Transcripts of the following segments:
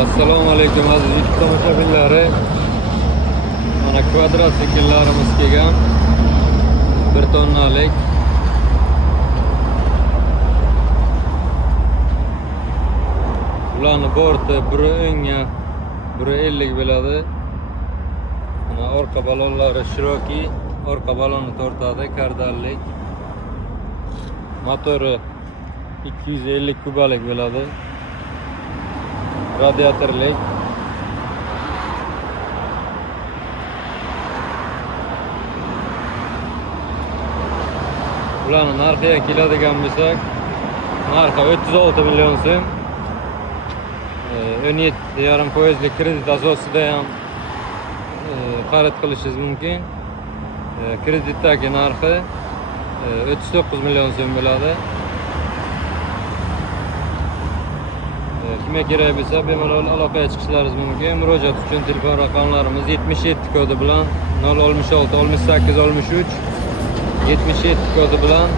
Assalomu alaykum aziz YouTube tomoshabinlari. Mana kvadrat sekinlarimiz kelgan 1 tonnalik. Ularni borti biri o'ngga, biri 50 bo'ladi. Mana orqa balonlari Cherokee, orqa balonni tortadi, kardallik. Motori 250 kubalik bo'ladi. Radiatorlik. Ularning narxiga keladigan bo'lsak, narxi 36 million so'm. 17,5% kredit asosida ham xarid qilishingiz mumkin. Kreditdagi narxi 39 million so'm bo'ladi. Kimga kerak bo'lsa bemalol aloqaga chiqishlaringiz mumkin. Murojaat uchun telefon raqamlarimiz 77 kodi bilan 066 68 63 77 kodi bilan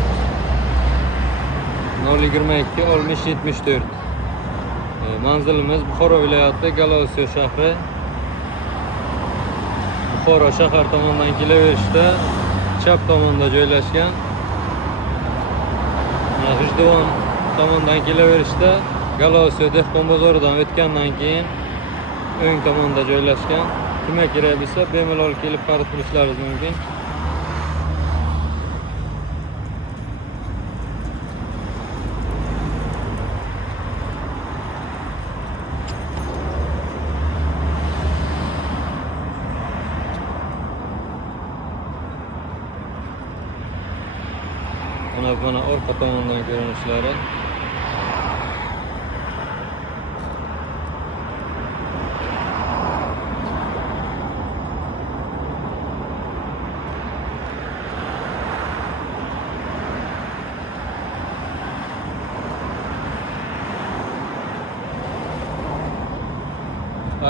022 60 74. Manzilimiz Buxoro viloyati Galaosiyo shahri. Buxoro shahar tomonidan kelaverishda chap tomonda joylashgan. G'ijduvon tomonidan kelaverishda Galaosiyo dehqon bozoridan o'tgandan keyin o'ng tomonda joylashgan. Kimga kerak bo'lsa bemalol kelib xarid qilishlaringiz mumkin. Mana orqa tomondan ko'rinishlari.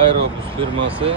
Aerobus firması